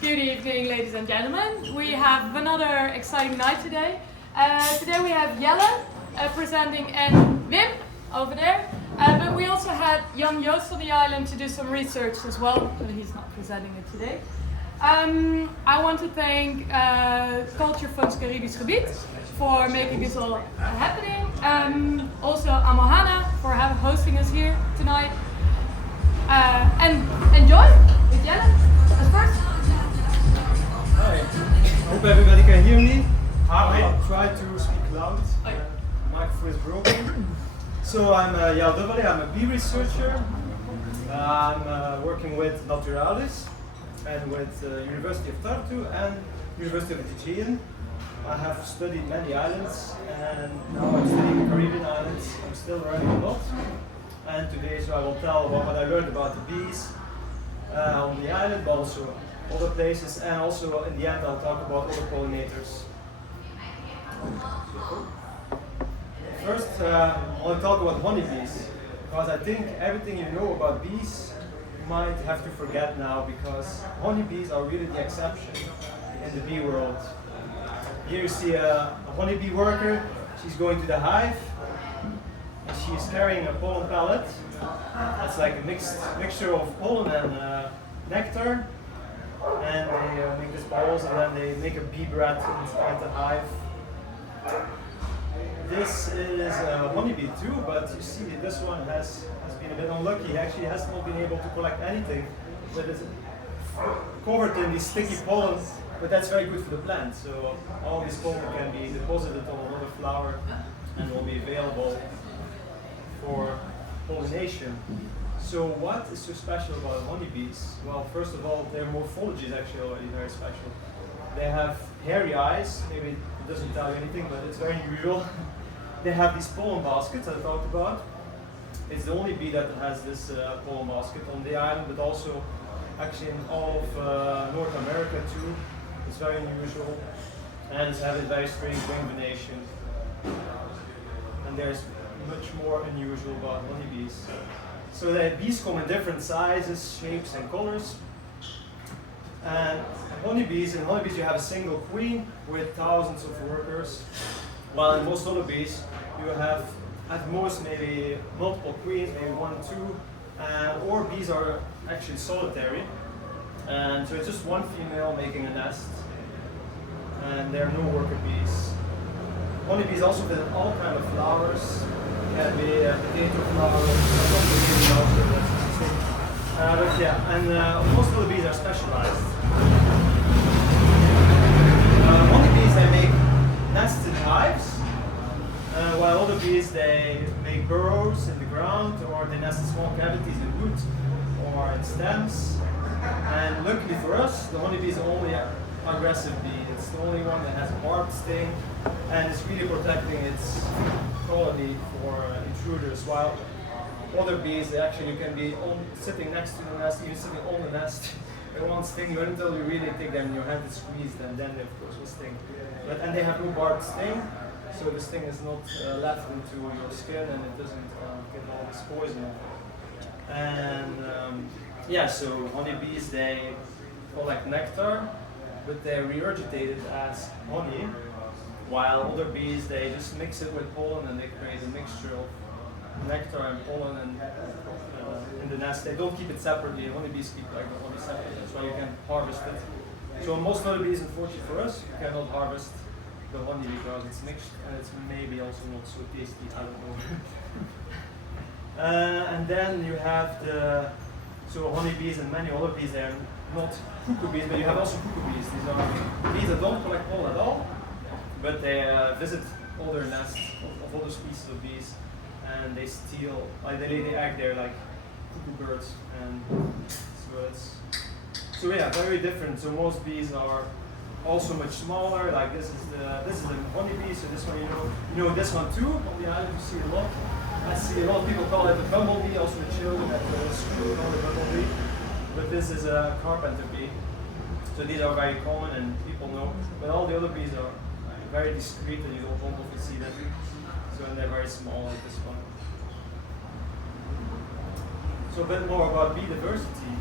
Good evening, ladies and gentlemen. We have another exciting night today. Today we have Jelle presenting and Wim over there. But we also had young Joost on the island to do some research as well, but he's not presenting it today. I want to thank Culture Funds Caribisch Gebied for making this all happening. Also Amohana for hosting us here tonight. And enjoy with Jelle as first. Hi, hope everybody can hear me. I'll try to speak loud. Microphone is broken. So I'm Jelle Delavez, I'm a bee researcher. I'm working with Naturalis and with University of Tartu and University of Aegean. I have studied many islands and now I'm studying the Caribbean islands. I'm still learning a lot. And today I will tell what I learned about the bees on the island, but also other places, and also in the end I'll talk about other pollinators. First, I want to talk about honeybees, because I think everything you know about bees you might have to forget now, because honeybees are really the exception in the bee world. Here you see a honeybee worker. She's going to the hive and she's carrying a pollen pellet. It's like a mixture of pollen and nectar. And they make these balls and then they make a bee bread inside the hive. This is a honeybee too, but you see this one has been a bit unlucky. He actually has not been able to collect anything, but it's covered in these sticky pollen, but that's very good for the plant. So all this pollen can be deposited on another flower and will be available for pollination. So what is so special about honeybees? Well, first of all, their morphology is actually already very special. They have hairy eyes. Maybe it doesn't tell you anything, but it's very unusual. They have these pollen baskets I talked about. It's the only bee that has this pollen basket on the island, but also actually in all of North America too. It's very unusual, and it's having very strange wing venation. And there's much more unusual about honeybees. So the bees come in different sizes, shapes and colors. And in honeybees you have a single queen with thousands of workers. While in most other bees you have at most maybe multiple queens, maybe 1, 2. Or bees are actually solitary. And so it's just one female making a nest. And there are no worker bees. Honeybees also fit in all kinds of flowers. Can be potato flowers, but yeah, and most of the bees are specialized. Honeybees, they make nests in hives, while other bees, they make burrows in the ground, or they nest in small cavities in wood or in stems. And luckily for us, the honeybee is the only aggressive bee. It's the only one that has a barbed sting, and it's really protecting its colony for intruders, while other bees, they actually can be sitting next to the nest, even sitting on the nest. They won't sting you until you really take them in your hand and squeeze them, then they of course will sting. And they have no barbed sting, so the sting is not left into your skin and it doesn't get all this poison. And so honeybees, they collect nectar, but they're regurgitated as honey. While other bees, they just mix it with pollen and they create a mixture of nectar and pollen and in the nest. They don't keep it separately. Honeybees keep like the honey separately, that's why you can harvest it. So most other bees, unfortunately for us, you cannot harvest the honey because it's mixed and it's maybe also not so tasty, I don't know. And then you have honeybees and many other bees, they're not cuckoo bees, but you have also cuckoo bees. These are bees that don't collect pollen at all, but they visit other nests of other species of bees, and they steal, like they lay the egg there like cuckoo birds, and so yeah, very different. So most bees are also much smaller. Like this is the honeybee. So this one, you know this one too. On the island you see a lot. I see a lot of people call it a bumblebee. Also the children at the school call it bumblebee, but this is a carpenter bee. So these are very common and people know, but all the other bees are very discreet and you don't often see them. So and they're very small like this one. So a bit more about bee diversity.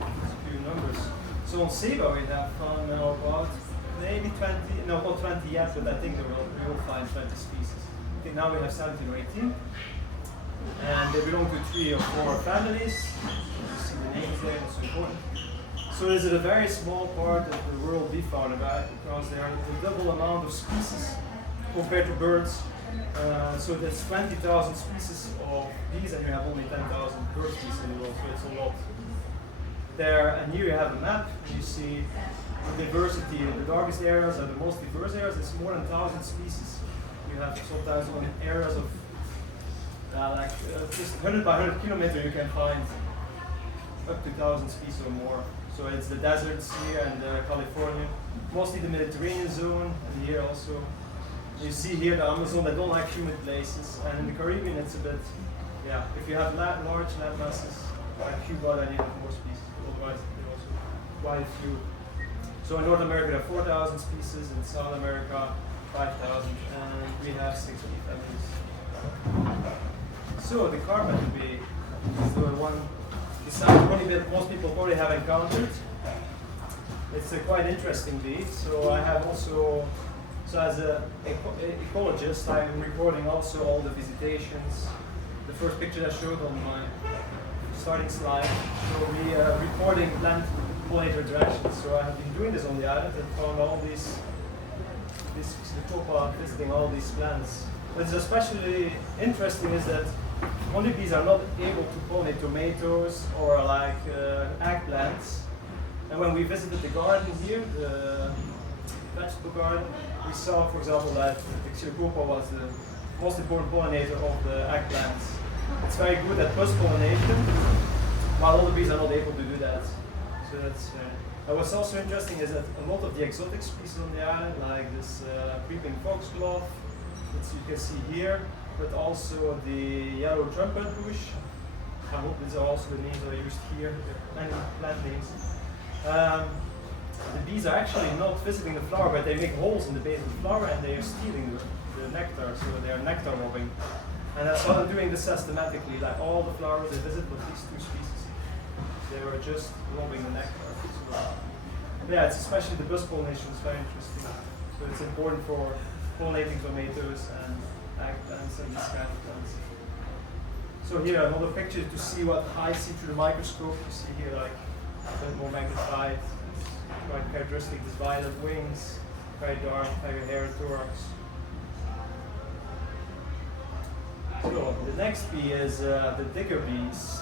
Just a few numbers. So on Seba we have found now about maybe 20, no not 20 yet, but I think we will find 20 species. I think now we have 17 or 18. And they belong to 3 or 4 families. You see the names there, that's important. So this is a very small part of the world bee fauna because there are a double amount of species compared to birds. So there's 20,000 species of bees and you have only 10,000 bird species in the world, so it's a lot. There, and here you have a map, and you see the diversity. The darkest areas are the most diverse areas. It's more than 1,000 species. You have sometimes on areas of just 100 by 100 kilometers you can find up to 1,000 species or more. So it's the deserts here and California, mostly the Mediterranean zone, and here also. You see here the Amazon, they don't like humid places, and in the Caribbean it's a bit, yeah, if you have large land masses like Cuba, then you have more species, otherwise there are also quite a few. So in North America there are 4,000 species, in South America 5,000, and we have 60 families. So the carpet bee is the one, besides one bit most people probably have encountered. It's a quite interesting bee, so I have also, so as an ecologist, I'm recording also all the visitations. The first picture I showed on my starting slide, so we are recording plant pollinator interactions. So I have been doing this on the island and found all these visiting all these plants. What's especially interesting is that honeybees are not able to pollinate tomatoes or like eggplants. And when we visited the garden here, the vegetable garden, we saw, for example, that the Xerocopa was the most important pollinator of the eggplants. It's very good at bus pollination, while other bees are not able to do that. So that's. What's also interesting is that a lot of the exotic species on the island, like this creeping foxglove, which you can see here, but also the yellow trumpet bush. I hope these are also the names that are used here, many plant names. The bees are actually not visiting the flower, but they make holes in the base of the flower and they are stealing the nectar, so they are nectar robbing. And that's why I'm doing this systematically, like all the flowers they visit with these 2 species. They were just robbing the nectar. So, yeah, it's especially the bus pollination is very interesting. So it's important for pollinating tomatoes and eggplants and these kind of plants. So here another picture to see what I see through the microscope. You see here like a bit more magnified, quite characteristic, these violet wings, very dark, very hairy thorax. So the next bee is the digger bees,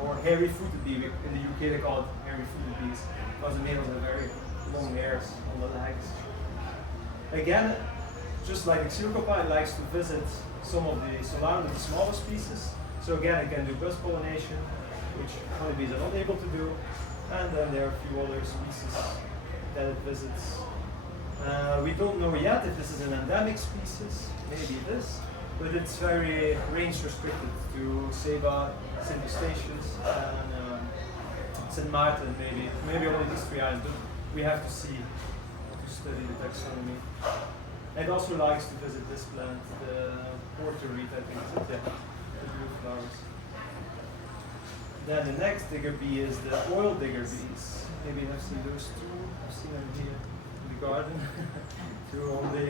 or hairy-footed bee. In the UK they call it hairy-footed bees because the males have very long hairs on the legs. Again, just like the Xerocopa, it likes to visit some of the surrounding, the smaller species. So again, it can do bus pollination, which honeybees are not able to do. And then there are a few other species that it visits. We don't know yet if this is an endemic species, maybe it is, but it's very range restricted to Seba, St. Eustatius, and St. Martin, maybe only these 3 islands. We have to see, to study the taxonomy. It also likes to visit this plant, the porter reed, I think, is it? Yeah, the blue flowers. Then the next digger bee is the oil digger bees. Maybe you have seen those 2. I've seen them here in the garden. So on the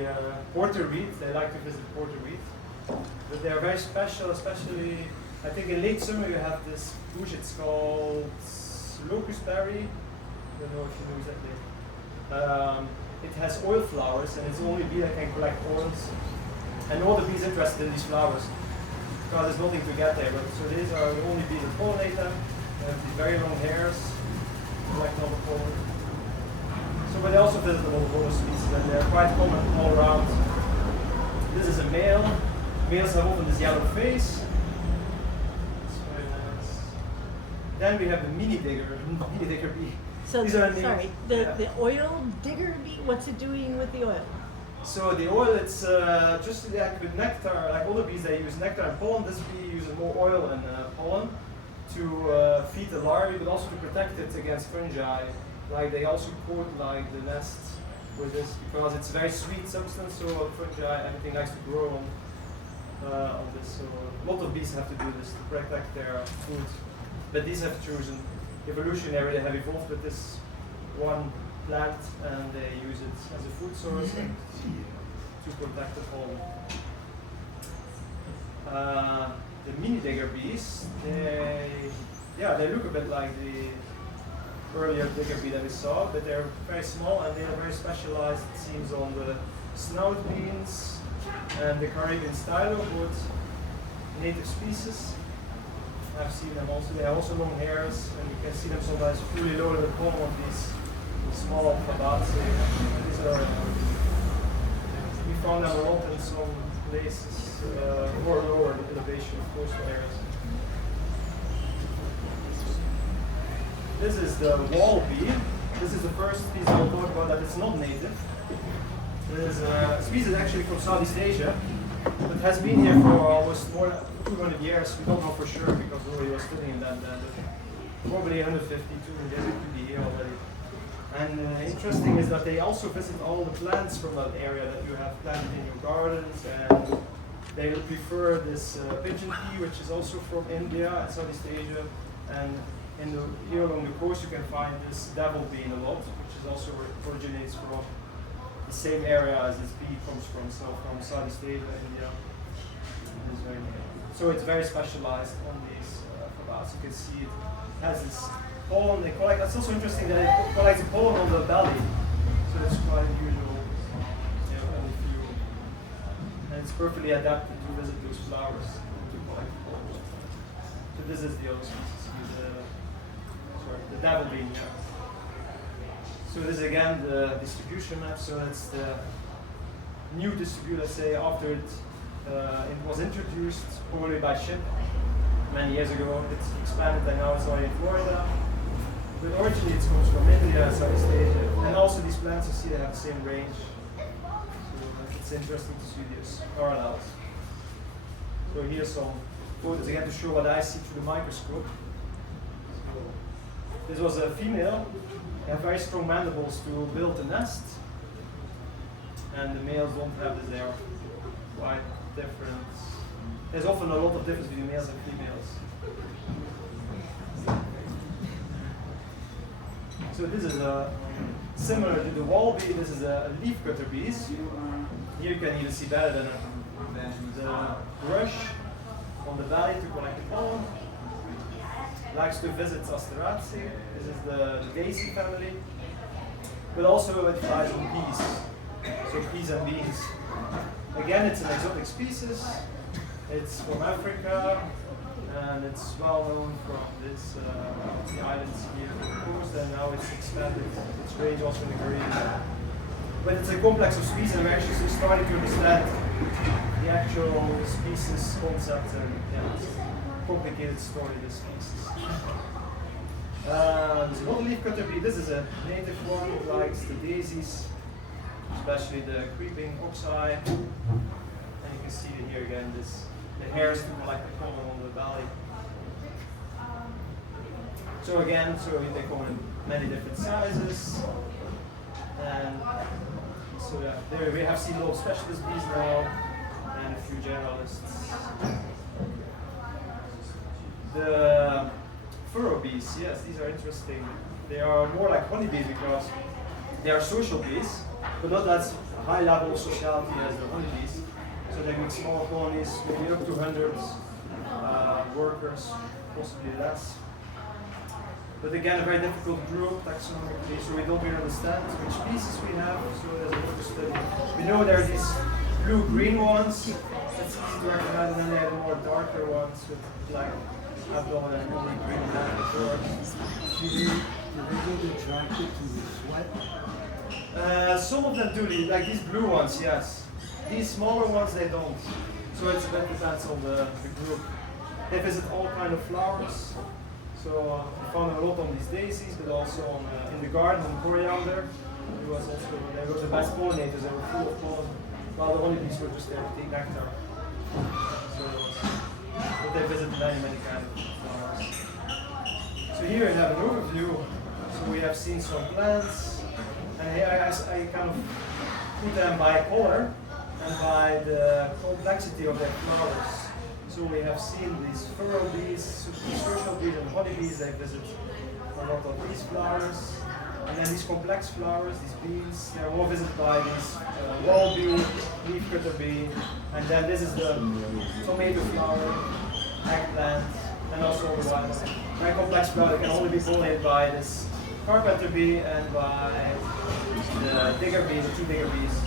porter reed, they like to visit porter reed. But they are very special, especially, I think in late summer you have this bush, it's called locust berry. I don't know if you know exactly. It has oil flowers and it's the only bee that can collect oils. And all the bees interested in these flowers because there's nothing to get there. But so these are the only bees that pollinate them. They have these very long hairs, collect all the pollen. So but they also visit a lot of other species and they're quite common all around. This is a male. Males have often this yellow face. It's very nice. Then we have the mini digger bee. So These are sorry, the oil digger bee, what's it doing with the oil? So the oil, it's just like with nectar, like other bees, they use nectar and pollen. This bee uses more oil and pollen to feed the larvae, but also to protect it against fungi. Like they also coat like the nest with this because it's a very sweet substance. So fungi, everything likes to grow on this. So a lot of bees have to do this to protect their food. But these have chosen evolutionary, they have evolved with this one plant and they use it as a food source and to protect the pollen. The mini digger bees, they look a bit like the earlier digger bee that we saw, but they're very small and they are very specialized, it seems, on the snout beans and the Caribbean stylo, both native species. I've seen them also. They have also long hairs, and you can see them sometimes fully loaded with pollen of these small fabaceae. These are, we found them a lot in some places, more lower in elevation, coastal areas. This is the wall bee. This is the first species I'll talk about that it's not native. This is a species actually from Southeast Asia, but has been here for almost more than 200 years. We don't know for sure because we were studying them then, but probably 150, 200 years it could be here already. And interesting is that they also visit all the plants from that area that you have planted in your gardens, and they will prefer this pigeon pea, which is also from India and Southeast Asia. And here along the coast you can find this devil bean a lot, which is also originates from the same area as this bee comes from, so from Southeast Asia, India. So it's very specialized on these fabaceae. You can see it has this pollen. They collect. That's also interesting that it collects the pollen on the belly, so it's quite unusual. And it's perfectly adapted to visit those flowers to collect the pollen. So this is the other species, the devil bean. Yeah. So this is again the distribution map. So that's the new distribution. Let's say after it was introduced probably by ship many years ago. It's expanded and now it's only in Florida. But originally it comes from India, Southeast Asia, and also these plants you see they have the same range. So it's interesting to see these parallels. So here's some photos again to show what I see through the microscope. So this was a female. They have very strong mandibles to build a nest, and the males don't have this. They are quite different. There's often a lot of difference between males and females. So this is similar to the wall bee. This is a leaf cutter bees. Here you can even see better than the brush on the belly to collect the pollen. Likes to visit Asteraceae. This is the daisy family. But also it flies on peas. So peas and beans. Again, it's an exotic species. It's from Africa, and it's well known from the islands here on the coast, and now it's expanded its range also in the Caribbean. But it's a complex of species, and we're actually starting to understand the actual species concept and complicated story of the species. There's another leaf cutter bee. This is a native one who likes the daisies, especially the creeping oxeye. And you can see it here again, the hairs to collect the pollen on the belly. So again, they come in many different sizes. And so there we have seen a lot of specialist bees now and a few generalists. The furrow bees, yes, these are interesting. They are more like honeybees because they are social bees, but not as high level of sociality as the honeybees. So they make small colonies, maybe up to 100 workers, possibly less. But again, a very difficult group taxonomically, so we don't really understand which species we have, so there's a lot to study. We know there are these blue-green ones, that's easy to recognize, and then they have the more darker ones with black abdomen and only green mandibles. Do they get attracted to the sweat? Some of them do, like these blue ones, yes. These smaller ones, they don't. So it's a bit depends on the group. They visit all kind of flowers. So we found a lot on these daisies, but also on, in the garden on coriander. They were the best pollinators, they were full of pollen. While the honeybees were just there to take nectar. But they visit many kinds of flowers. So here we have an overview. So we have seen some plants, and here I kind of put them by color and by the complexity of their flowers. So we have seen these furrow bees, social bees and honeybees. They visit a lot of these flowers. And then these complex flowers, these bees, they're all visited by these wall bee, leaf cutter bee, and then this is the tomato flower, eggplant, and also the one very complex flower that can only be pollinated by this carpenter bee and by the digger bee, the two digger bees.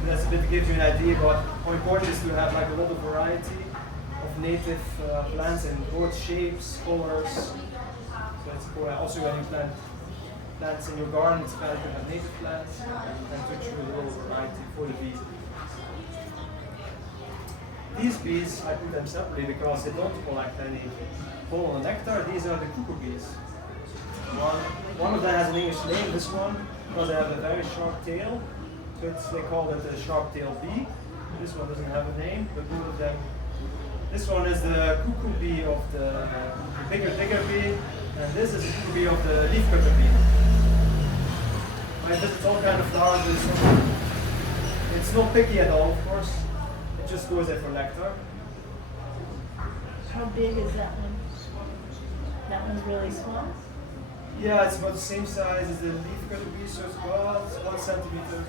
And that's a bit to give you an idea about how important it is to have like a lot of variety of native plants in both shapes, colors. So it's cool. Also when you plant plants in your garden, it's better to have native plants and to choose a little variety for the bees. These bees, I put them separately because they don't collect any pollen or nectar. These are the cuckoo bees. One of them has an English name, this one, because they have a very sharp tail. So they call it a sharp-tailed bee. This one doesn't have a name, but both of them. This one is the cuckoo bee of the bigger digger bee, and this is the cuckoo bee of the leaf cutter bee. I visit all kind of flowers, but it's not picky at all, of course. It just goes there for nectar. How big is that one? That one's really small? Yeah, it's about the same size as the leaf cutter bee, so it's about 1 centimeter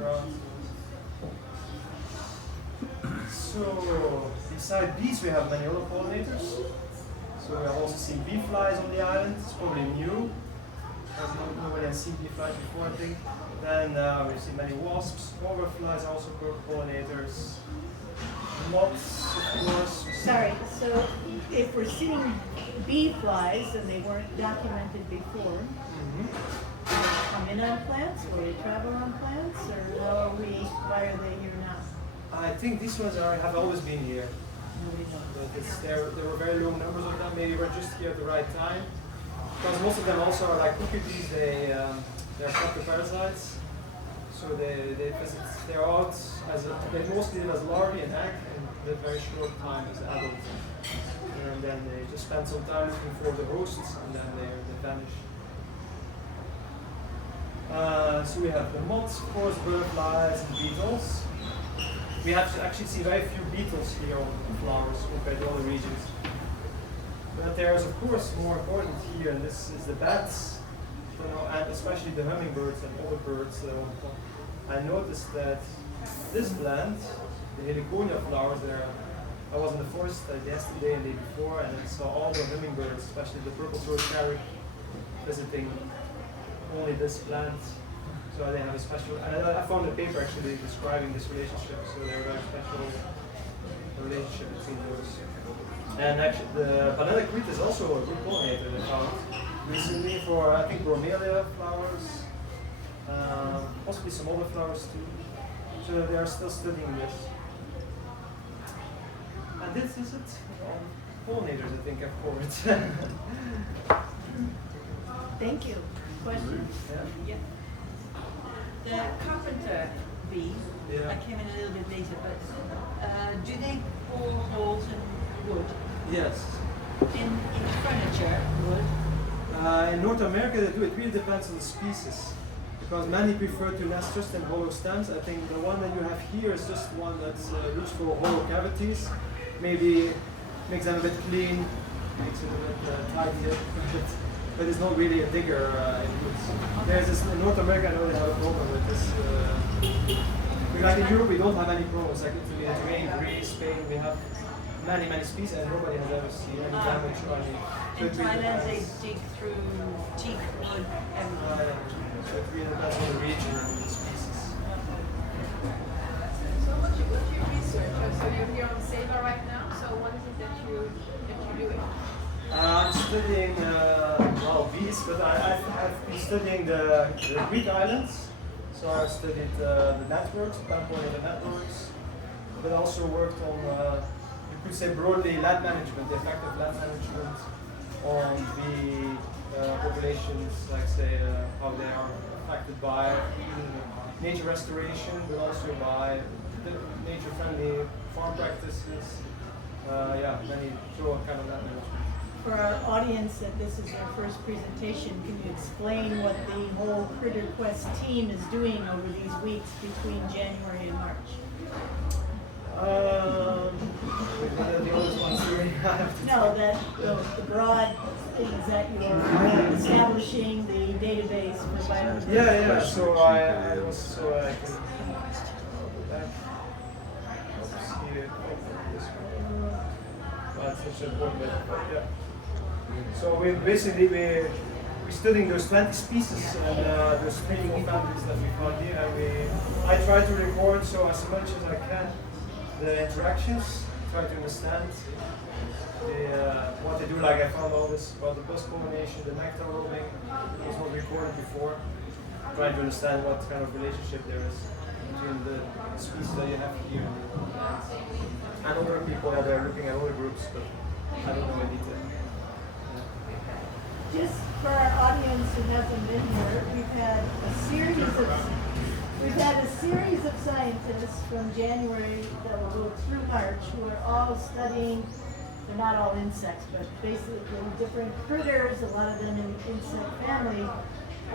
around. So, beside bees, we have many other pollinators. So we have also seen bee flies on the island. It's probably new. Nobody has seen bee flies before, I think. Then we've seen many wasps. Butterflies are also pollinators. Moths, of course. Sorry, so if we're seeing bee flies and they weren't documented before, do they come in on plants, or they travel on plants, or why are they here now? I think these ones have always been here. Nobody knows. But there were very low numbers of them. Maybe we're just here at the right time. Because most of them also are like cookie bees. They're parasites. So they're out they mostly live as larvae and egg and live very short time as adults. And then they just spend some time looking for the hosts and then they vanish. So we have the moths, of course, butterflies and beetles. We have actually see very few beetles here on the flowers compared to other regions. But there is, of course, more important here, and this is the bats, and especially the hummingbirds and other birds. I noticed that this plant, the heliconia flowers, I was in the forest yesterday and the day before, and I saw all the hummingbirds, especially the purple-throated carrier, visiting only this plant. So they have a special, and I found a paper actually describing this relationship, so they're a very special relationship between those. And actually the banana quid is also a good pollinator they found recently for, I think, bromelia flowers, possibly some other flowers too. So they are still studying this. And this is it. Pollinators, I think I've covered. Thank you. Question? Yeah. The carpenter bee, Yeah. I came in a little bit later, but do they bore holes in wood? Yes. In furniture, wood? In North America they do. It really depends on the species. Because many prefer to nest just in hollow stems. I think the one that you have here is just one that's used for hollow cavities. Maybe makes them a bit clean, makes it a bit tidier. But it's not really a digger in woods. There's this, in North America I know they have a problem with this. Like in Europe we don't have any problems. Like Italy, Spain, Greece, Spain, we have many species and nobody has ever seen any damage or any. In Thailand they dig through teak wood, everything. So it really depends on the region and the species. So what's your research? So you're here on Seva right now. So what is it that you're doing? I'm studying bees, but I've been studying the Greek islands. So I studied the networks, pollinator networks, but also worked on, you could say broadly, land management, the effect of land management on bee populations, like say how they are affected by nature restoration, but also by the nature-friendly farm practices. Many kind of land management. For our audience that this is their first presentation, can you explain what the whole Critter Quest team is doing over these weeks between January and March? What are the other ones doing? No, that the broad things that you're establishing the database for biodiversity. Yeah. So I was so I can back. See it. This one. That's such an important bit, but yeah. So we basically we're studying those 20 species and those 3 more families that we found here, and I try to record so as much as I can the interactions, try to understand what they do. Like I found all this about the bus pollination, the nectar roaming, was not recorded before. Trying to understand what kind of relationship there is between the species that you have here and other people that are looking at other groups, but I don't know in detail. Just for our audience who hasn't been here, we've had a series of scientists from January that will go through March who are all studying. They're not all insects, but basically different critters, a lot of them in the insect family,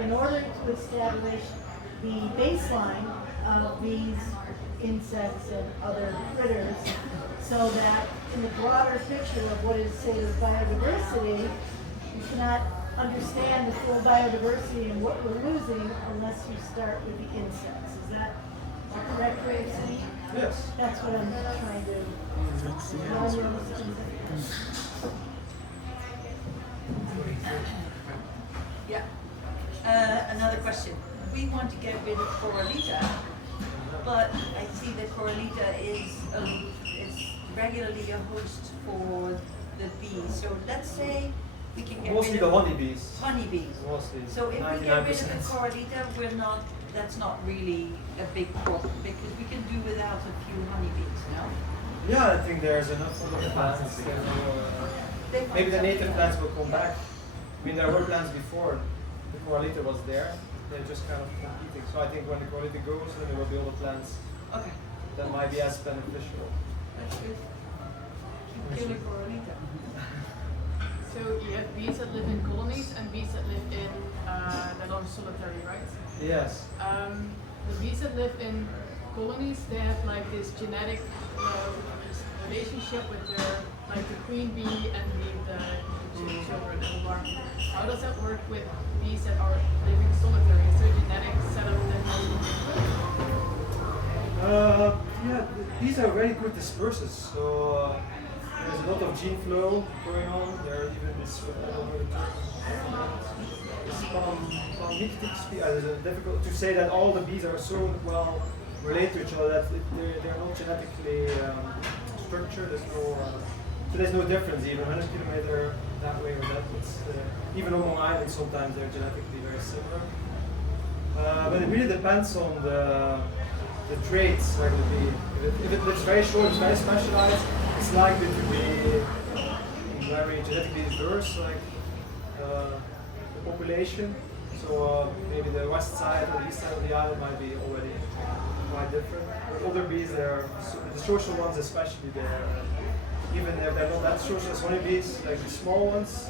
in order to establish the baseline of these insects and other critters, so that in the broader picture of what is, say, the biodiversity, you cannot understand the full biodiversity and what we're losing unless you start with the insects. Is that correct way of saying? Yes. That's what I'm trying to. Yeah. Another question. We want to get rid of Coralita, but I see that Coralita is regularly a host for the bees. So let's say we can get Mostly rid the of honeybees. honeybees. Mostly. So if we get rid of the 99%. Coralita, that's not really a big problem because we can do without a few honeybees, no? Yeah, I think there's enough other plants. Maybe the native plants will come back. I mean, there were plants before. The Coralita was there. They're just kind of competing. So I think when the Coralita goes, then there will be other plants Okay, that might be as beneficial. that's good. Keep killing Coralita. So you have bees that live in colonies and bees that live in that are solitary, right? Yes. The bees that live in colonies, they have like this genetic relationship with their, like the queen bee and the children and the larvae. How does that work with bees that are living solitary? Is there a genetic setup that has to do Yeah, these are very good dispersers. So there's a lot of gene flow going on. There are even this it's difficult to say that all the bees are so well related to each other that they're not genetically structured. There's no difference even 100 kilometer that way or that. Even among islands sometimes they're genetically very similar. But it really depends on the traits like the bee. If it looks very short, it's very specialized, it's likely to be very genetically diverse, like the population. So maybe the west side or the east side of the island might be already quite different. But other bees, the social ones especially, even if they're not that social as honeybees, like the small ones,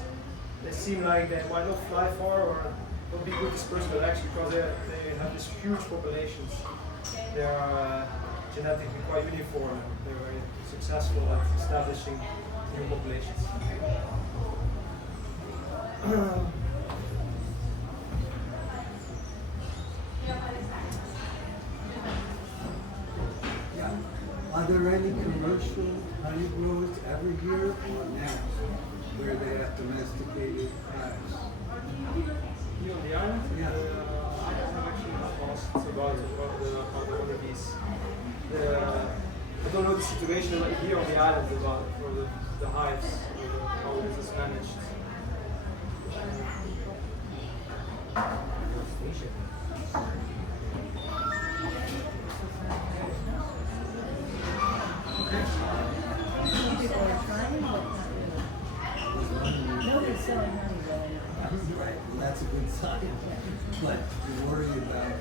they seem like they might not fly far or not be good dispersed, but actually because they have these huge populations, they are genetically quite uniform. They're very successful at establishing new populations. Are there any commercial honey growers ever here or now where they have domesticated hives? Here on the island? Yeah. I have actually asked about the honeybees. I don't know the situation here on the island about for the hives, how this is managed. People are trying, but not really. Nobody's selling honey really. Right, well, that's a good sign. But you worry about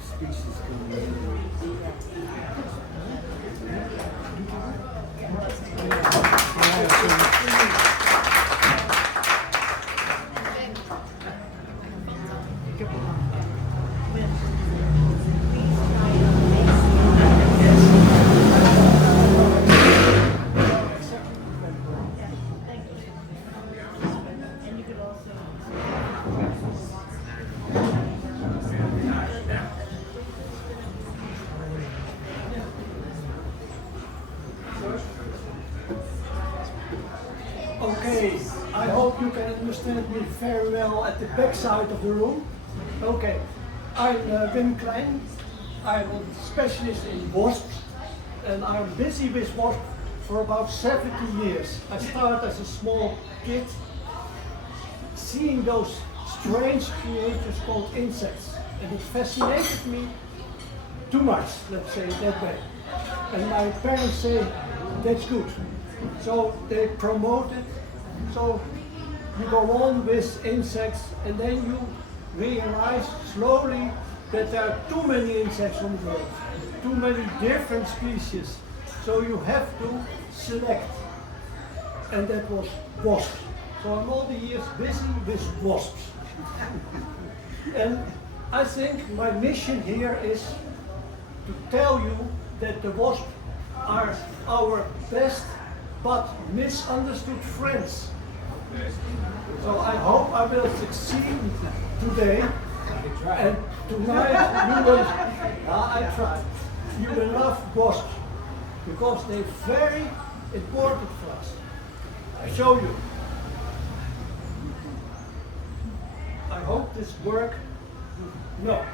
species coming understand me very well at the back side of the room. Okay, I'm Klein. I'm a specialist in wasps, and I'm busy with wasps for about 70 years. I started as a small kid, seeing those strange creatures called insects, and it fascinated me too much, let's say it that way. And my parents say, that's good. So they promote it. So you go on with insects, and then you realize slowly that there are too many insects on the world, too many different species. So you have to select. And that was wasps. So I'm all the years busy with wasps. And I think my mission here is to tell you that the wasps are our best but misunderstood friends. So I hope I will succeed today. And tonight you will, I try. You will love wasps because they're very important for us. I show you. I hope this works. No.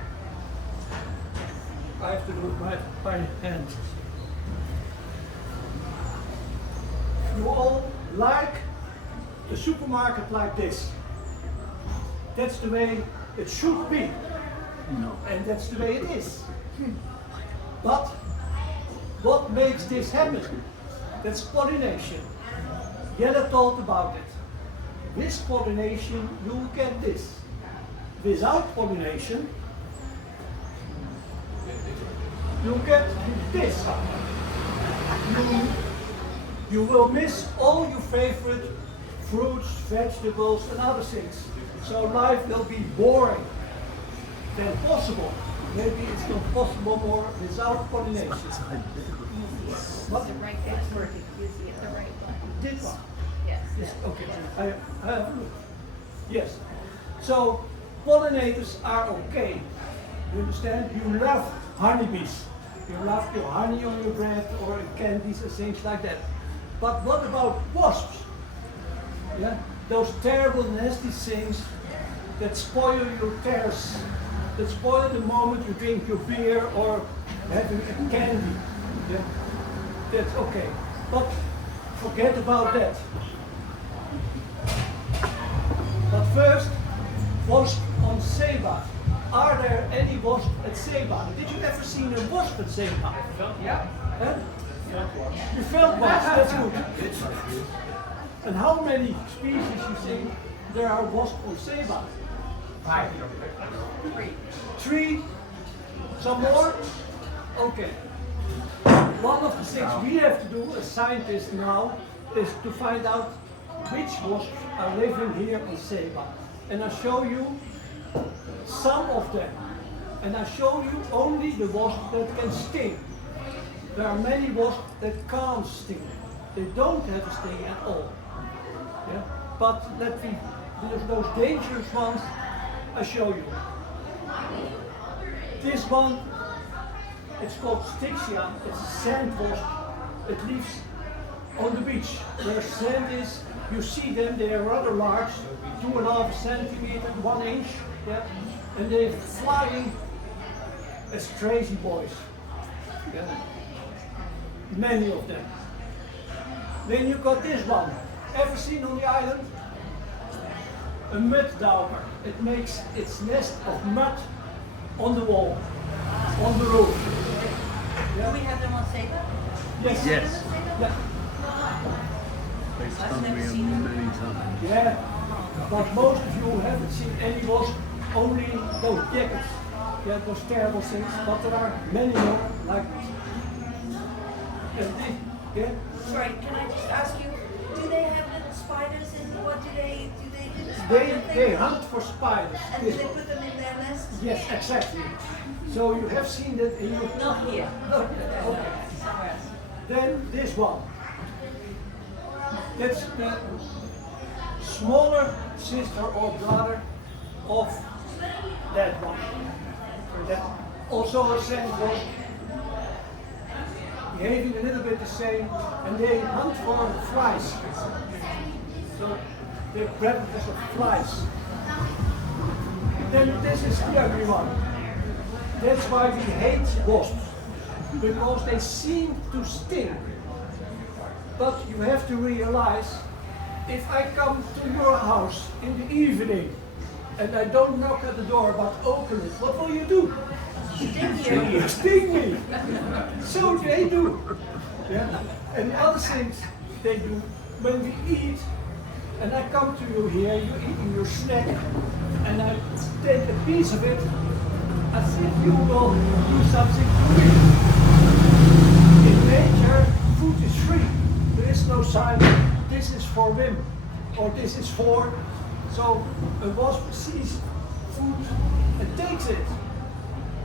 I have to do it by hand. You all like the supermarket like this. That's the way it should be. No. And that's the way it is. But what makes this happen? That's pollination. Jelle told about it. With pollination, you will get this. Without pollination, you get this. You will miss all your favorite fruits, vegetables, and other things. So life will be boring than possible. Maybe it's not possible more without pollination. What? The right expert is the right one. This one. Yes. Yes, okay. I have a look. Yes. So pollinators are okay. You understand? You love honeybees. You love your honey on your bread or candies and things like that. But what about wasps? Yeah? Those terrible nasty things that spoil your terrace, that spoil the moment you drink your beer or having a candy. Yeah? That's okay. But forget about that. But first, wasp on Seba. Are there any wasps at Seba? Did you ever see a wasp at Seba? Yeah. Huh? You felt wasps, that's good. And how many species you think there are wasps on Seba? 5. 3? Some more? Okay. One of the things we have to do as scientists now is to find out which wasps are living here on Seba. And I show you some of them. And I show you only the wasps that can sting. There are many wasps that can't sting. They don't have a sting at all. Yeah? But those dangerous ones, I show you. This one, it's called Styxia. It's a sand wasp. It lives on the beach where sand is. You see them, they are rather large, 2.5 centimeters, 1 inch. Yeah? And they're flying as crazy boys. Yeah? Many of them. Then you got this one. Ever seen on the island? A mud dauber. It makes its nest of mud on the wall, on the roof. Do we have them on Seba? Yes. Yes. Yeah. They I've stung never me seen them. many times. Yeah. But most of you haven't seen any wasp, only those jackets. Yeah, those terrible things. But there are many more like this. Yeah. Sorry, can I just ask you, do they have little spiders in what do they do the spider They thing? hunt for spiders. And do they put them in their nests? Yes, exactly. So you have seen that in your... Not here. Okay. Somewhere else. Then this one. That's the smaller sister or brother of that one. That also a sand wasp, behaving a little bit the same, and they hunt for flies. So they're predators of flies. Then this is the ugly one. That's why we hate wasps, because they seem to sting. But you have to realize, if I come to your house in the evening and I don't knock at the door but open it, what will you do? Sting me. So they do. Yeah. And the other things they do when we eat, and I come to you here, you're eating your snack, and I take a piece of it, as if you will do something to me. In nature, food is free. There is no sign, this is for them, or this is for. So a wasp sees food and takes it.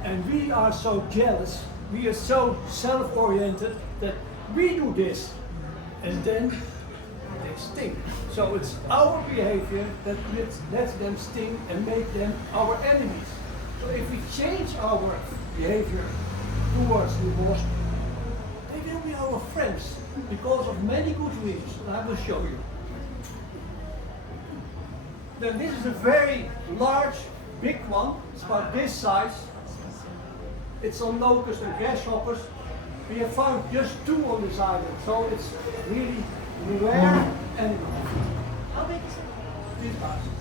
And we are so jealous, we are so self-oriented that we do this. And then they sting. So it's our behavior that lets them sting and make them our enemies. So if we change our behavior towards the wasp, they will be our friends because of many good reasons, and I will show you. Then this is a very large, big one. It's about this size. It's on locusts and grasshoppers. We have found just 2 on this island, so it's really rare animal. How big is it?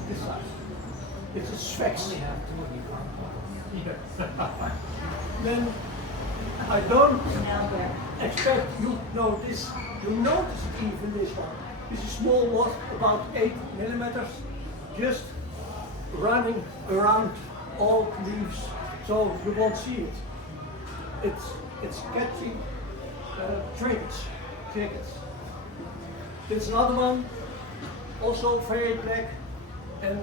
This size. It's a sphex. Then I don't expect you notice. You notice it even this one. This is small wasp, about 8 millimeters, just running around all leaves, so you won't see it. It's catching crickets. There's another one, also very black and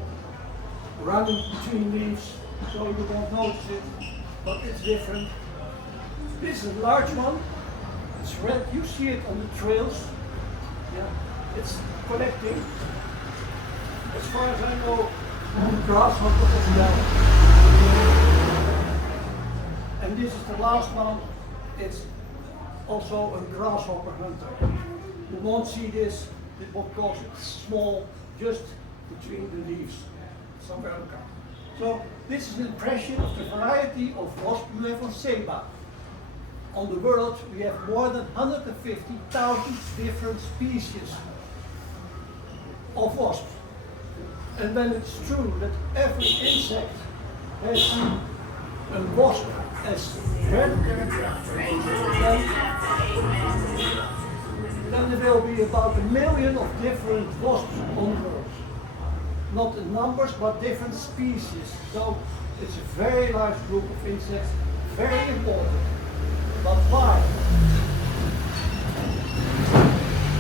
running between leaves, so you won't notice it, but it's different. This is a large one. It's red. You see it on the trails. Yeah, it's collecting. As far as I know, grasshopper as well. And this is the last one. It's also a grasshopper hunter. You won't see this because it's small, just between the leaves, somewhere on the ground. So this is an impression of the variety of wasps you have on Seba. On the world, we have more than 150,000 different species of wasps. And then it's true that every insect has a wasp as predator, then there will be about 1 million of different wasps on the world. Not in numbers, but different species. So it's a very large group of insects, very important. But why?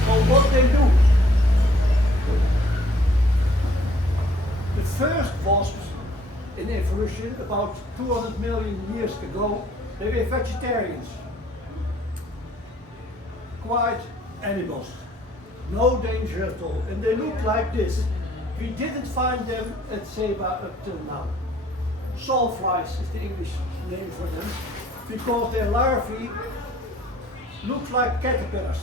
Well, what they do? The first wasps in evolution, about 200 million years ago, they were vegetarians. Quiet animals, no danger at all. And they look like this. We didn't find them at Seba up till now. Sawflies is the English name for them, because their larvae look like caterpillars.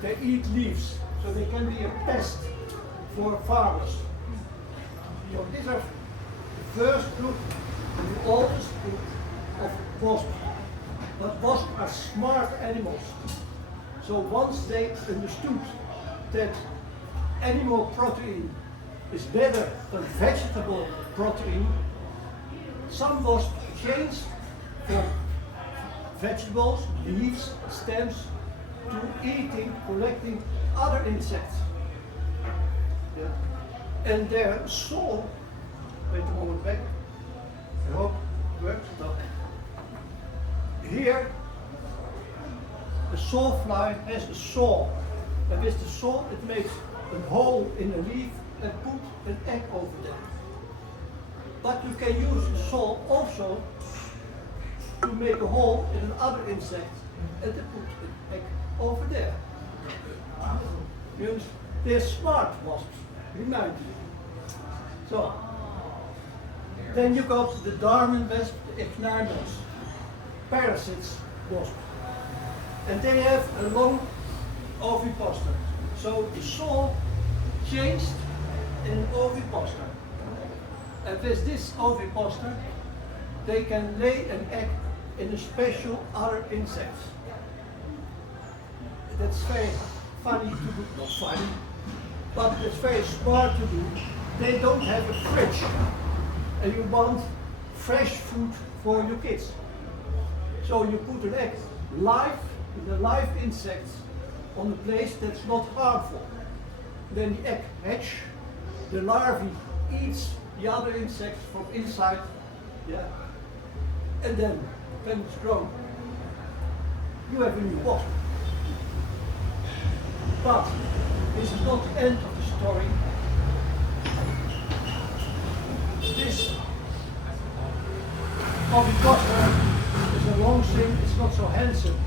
They eat leaves, so they can be a pest for farmers. So these are the first group and the oldest group of wasps. But wasps are smart animals. So once they understood that animal protein is better than vegetable protein, some wasps changed from vegetables, leaves, stems, to eating, collecting other insects. Yeah. And their soul, wait a moment back, I hope it works. No. Here, the sawfly has a saw, and with the saw it makes a hole in a leaf and put an egg over there. But you can use the saw also to make a hole in another insect and to put an egg over there. You understand? They're smart wasps, remind you. So, then you got the Darwin wasp, the Echinarmos, parasites wasp. And they have a long ovipositor. So the saw changed an ovipositor. And with this ovipositor, they can lay an egg in a special other insect. That's very funny to do, not funny, but it's very smart to do. They don't have a fridge, and you want fresh food for your kids. So you put an egg live, the live insects, on a place that's not harmful. Then the egg hatch, the larvae eats the other insects from inside, yeah, and then when it's grown, you have a new wasp. But this is not the end of the story. This ovipositor is a long thing, it's not so handsome.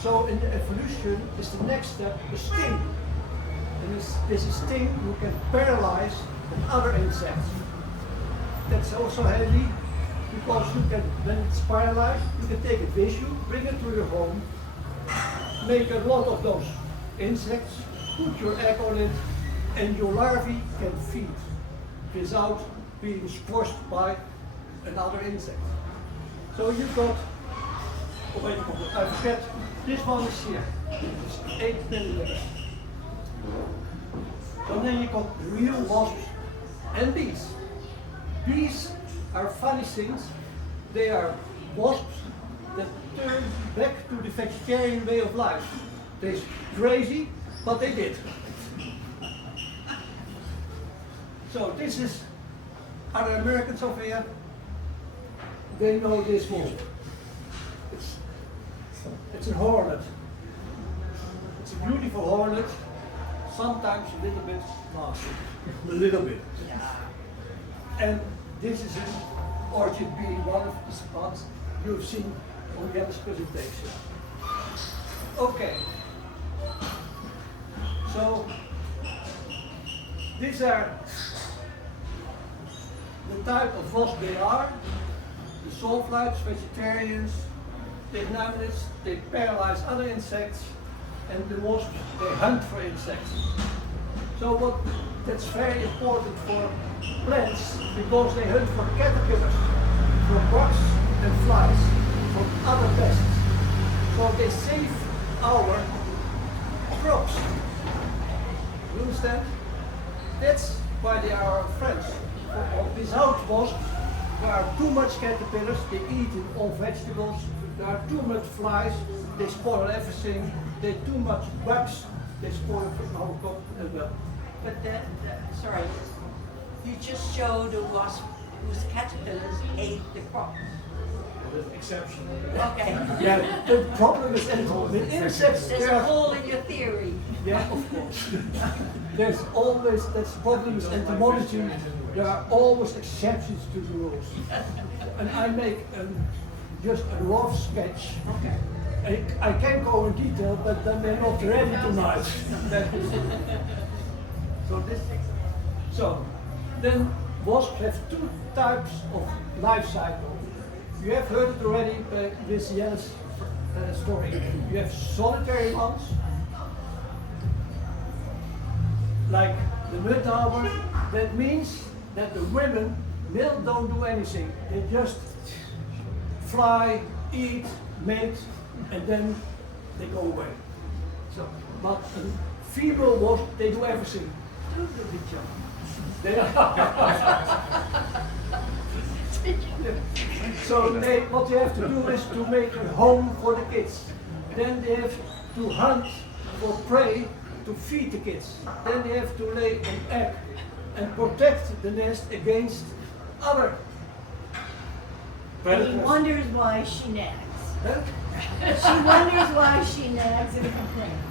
So in the evolution is the next step, a sting. And this is sting you can paralyze other insects. That's also handy because you can, when it's paralyzed, you can take it with you, bring it to your home, make a lot of those insects, put your egg on it, and your larvae can feed without being squashed by another insect. So you got, oh wait, I forget, this one is here, it's 8 millimeters. So then you got real wasps and bees. Bees are funny things. They are wasps that turn back to the vegetarian way of life. They're crazy, but they did. So this is, are there Americans over here? They know this wasp. It's a hornet. It's a beautiful hornet. Sometimes a little bit nasty. A little bit. And this is an orchid bee, one of the spots you've seen on Jelle's presentation. Okay. So these are the type of wasp they are. The sawflies, vegetarians, they ignites, they paralyze other insects, and the wasps, they hunt for insects. So that's very important for plants because they hunt for caterpillars, for bugs and flies, from other pests. So they save our crops. You understand? That's why they are our friends. Without wasps, there are too much caterpillars, they eat all vegetables, there are too much flies, they spoil everything, there are too much bugs, they spoil our crop as well. But sorry, you just showed a wasp whose caterpillars ate the crop. Exception. Okay. Yeah, the problem is with insects, There's a hole in your theory. yeah, of course. There's always, that's the problem with entomology, there are always exceptions to the rules. And I make just a rough sketch. Okay. I can go in detail, but then they're not ready tonight. So then wasps have two types of life cycle. You have heard it already with Jelle's story. You have solitary ones, like the mudhauber. That means that the women, male don't do anything. They just fly, eat, mate, and then they go away. So, but a female wasp, they do everything. Do the job. They So what they have to do is to make a home for the kids. Then they have to hunt for prey to feed the kids. Then they have to lay an egg and protect the nest against other He predators. wonders why she nags. Huh? She wonders why she nags and complains.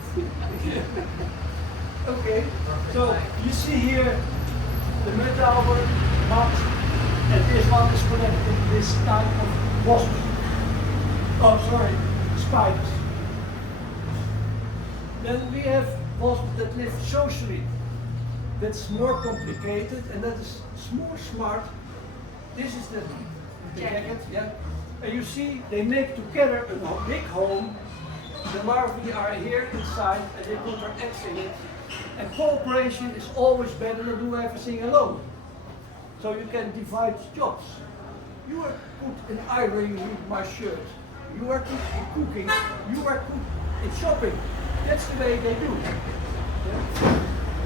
Okay, so you see here the mudhauber, mud, and this one is connected to this type of wasp. Oh, sorry, spiders. Then we have wasps that live socially. That's more complicated, and that is more smart. This is the jacket, yeah. And you see, they make together a big home. The larvae are here inside, and they put their eggs in it. And cooperation is always better than do everything alone. So you can divide jobs. You are good in ironing my shirt. You are good in cooking. You are good in shopping. That's the way they do. Yeah?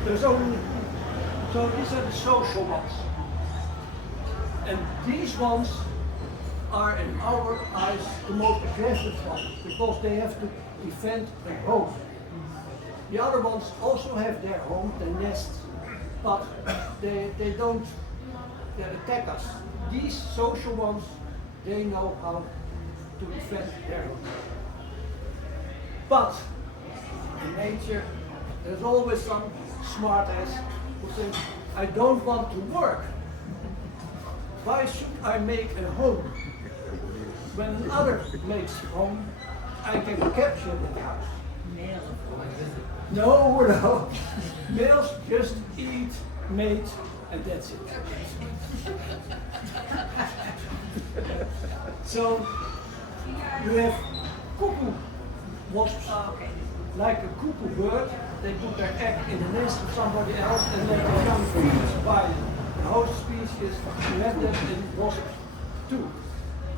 There's only, so these are the social ones. And these ones are in our eyes the most aggressive ones because they have to defend a home. The other ones also have their home, their nests, but they don't attack us. These social ones, they know how to defend their home. But in nature, there's always some smart ass who says, I don't want to work. Why should I make a home? When another makes a home, I can capture that house. No. Males just eat, mate, and that's it. So, you have cuckoo wasps. Like a cuckoo bird, they put their egg in the nest of somebody else and they become feeded by the host species. You have them in wasps too.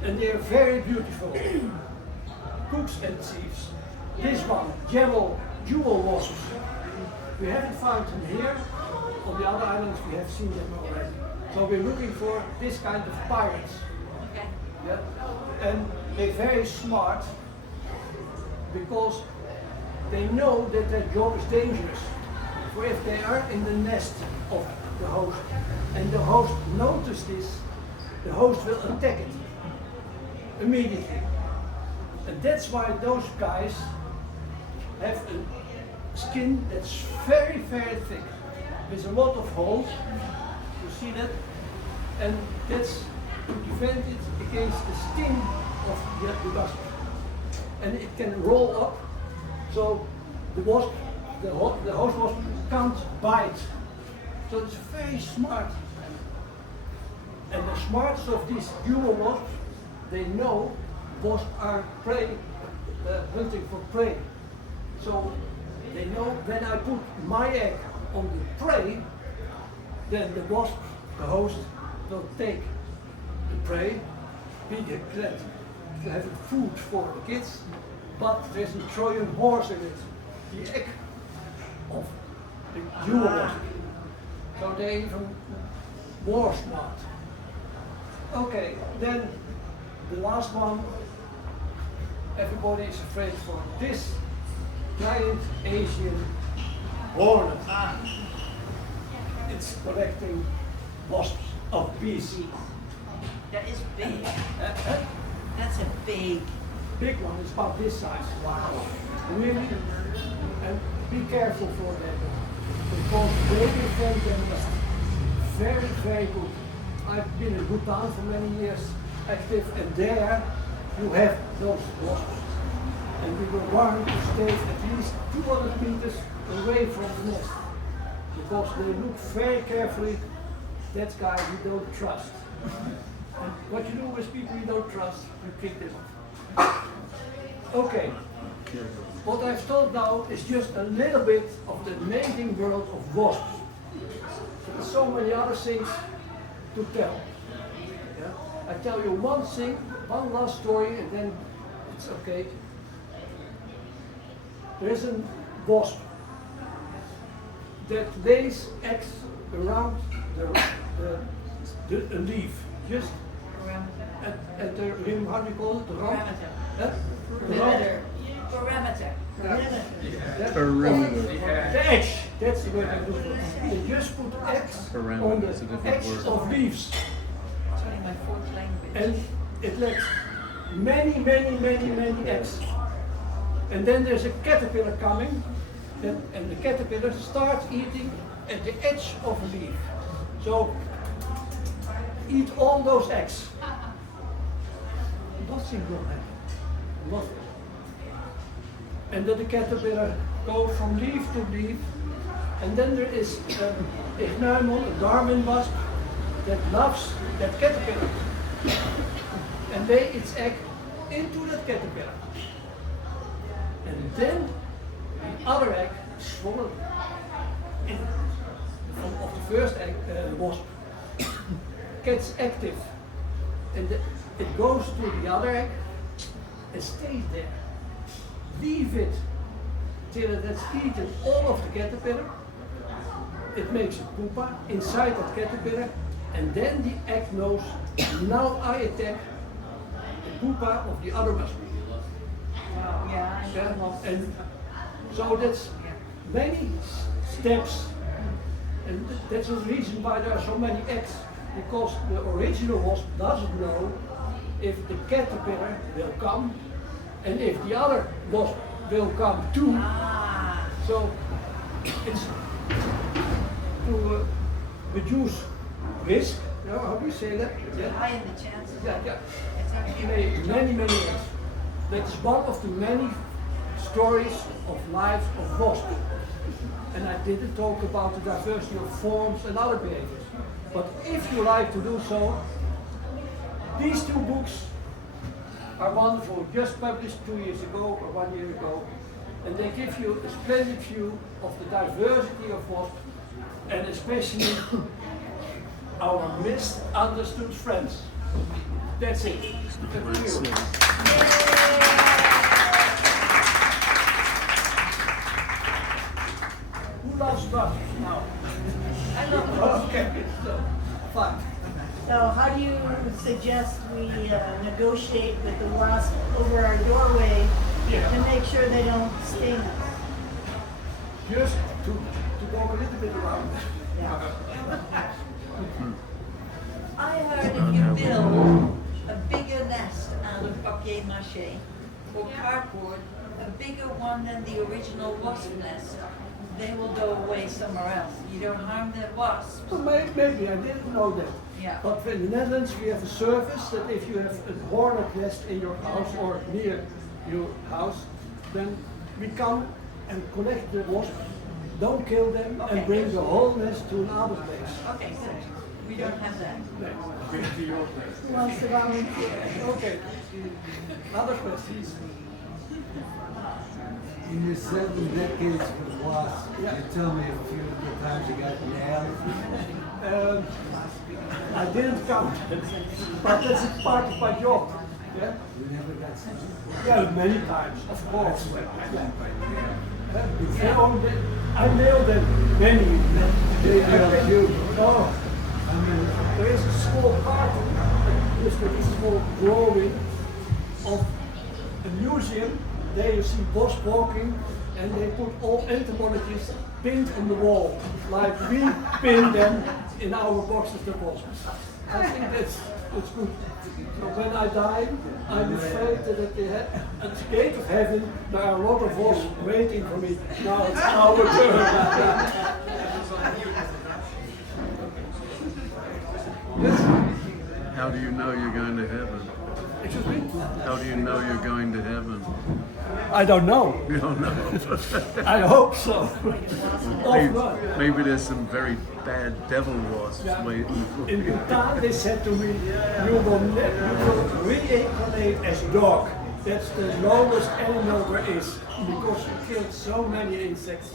And they are very beautiful. Cooks and thieves. This one, Jelle jewel wasps. We haven't found them here. On the other islands we have seen them already. So we're looking for this kind of pirates. Okay. Yeah? And they're very smart because they know that their job is dangerous. For if they are in the nest of the host and the host notices this, the host will attack it immediately. And that's why those guys have a skin that's very, very thick. With a lot of holes. You see that? And that's to defend it against the sting of the wasp. And it can roll up, so the wasp, the host wasp can't bite. So it's very smart. And the smartest of these jewel wasps, they know wasps are prey, hunting for prey. So they know when I put my egg on the prey, then the wasp, the host, will take the prey, be glad to have food for the kids, but there's a Trojan horse in it, the egg of the jewel wasp. So they're even more smart. Okay, then the last one, everybody is afraid for this giant Asian hornet. It's collecting wasps of bees. That is big. That's a big. Big one is about this size. Wow. Really, and be careful for them because they defend them very, very good. I've been in Bhutan for many years active, and there you have those wasps. And we were warned to stay at least 200 meters away from the nest because they look very carefully. That guy you don't trust. And what you do with people you don't trust, you kick them off. Okay. What I've told now is just a little bit of the amazing world of wasps. There's so many other things to tell. Yeah? I tell you one thing, one last story, and then it's okay. There is a wasp that lays eggs around a leaf, just at the rim, how do you call it? The round? Parameter. Parameter. The edge, that's the word I look for. They just put eggs on the edge of leaves. It's only my fourth language. And it lays many eggs. And then there's a caterpillar coming, and the caterpillar starts eating at the edge of a leaf. So, eat all those eggs. Nothing will happen. Nothing. And then the caterpillar goes from leaf to leaf, and then there is a Ichneumon, a Darwin wasp, that loves that caterpillar. And lays its egg into that caterpillar. And then the other egg is swallowed of the first egg, wasp gets active, and it goes to the other egg and stays there. Leave it till it has eaten all of the caterpillar. It makes a pupa inside that caterpillar, and then the egg knows, now I attack the pupa of the other wasp. Yeah, I Yeah, know. and so that's many steps, and that's the reason why there are so many eggs, because the original wasp doesn't know if the caterpillar will come and if the other wasp will come too. Ah, So it's to reduce risk. No, how do you say that? to high in the chances. Yeah. It's actually Many eggs. That's one of the many stories of lives of wasps. And I didn't talk about the diversity of forms and other behaviors. But if you like to do so, these two books are wonderful, just published 2 years ago or 1 year ago. And they give you a splendid view of the diversity of wasps, and especially our misunderstood friends. That's it. Thank you. Who loves wasps now? I love wasps. Okay, so, fine. So how do you suggest we negotiate with the wasp over our doorway to make sure they don't sting us? Just to walk a little bit around. Yeah. I heard if you build a bigger nest out of papier mâché or cardboard, a bigger one than the original wasp nest, they will go away somewhere else. You don't harm the wasps. So maybe I didn't know that. Yeah. But in the Netherlands we have a service that if you have a hornet nest in your house or near your house, then we come and collect the wasps, don't kill them, Okay. and bring the whole nest to another place. Okay, good. We don't have that. Who wants to volunteer? Okay. Other questions? In your 7 decades with wasps, Yeah. you tell me a few of the times you got nailed. I didn't count, but that's a part of my job. Yeah? You never got stung. Yeah, many times, of course. That's what I Yeah. meant by nailed. I nailed them many. They nailed you. No, I mean, there is a small part, just a small drawing of a museum. There you see wasps walking, and they put all entomologists pinned on the wall, like we pin them in our boxes the wasps. I think that's good. So when I die, I'm afraid that at the gate of heaven there are a lot of wasps waiting for me. Now it's our turn. Yes? How do you know you're going to heaven? Excuse me? How do you know you're going to heaven? I don't know. You don't know. I hope so. maybe, not. maybe there's some very bad devil wasps Yeah. waiting for In you. Bhutan, they said to me, you will reincarnate as dog. That's the lowest animal there is, because you killed so many insects.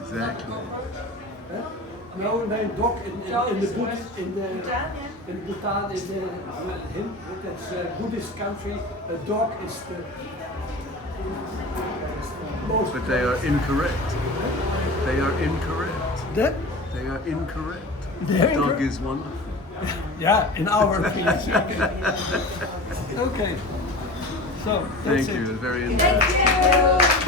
Exactly. Huh? No, dog in the Buddhist, in the in Bhutan, in the him, that's a Buddhist country. A dog is the most. But they are incorrect. They are incorrect. That? They are incorrect. They're Dog incorrect. is wonderful. Yeah, in our opinion. Okay. So that's Thank it. you. Very interesting. Thank you.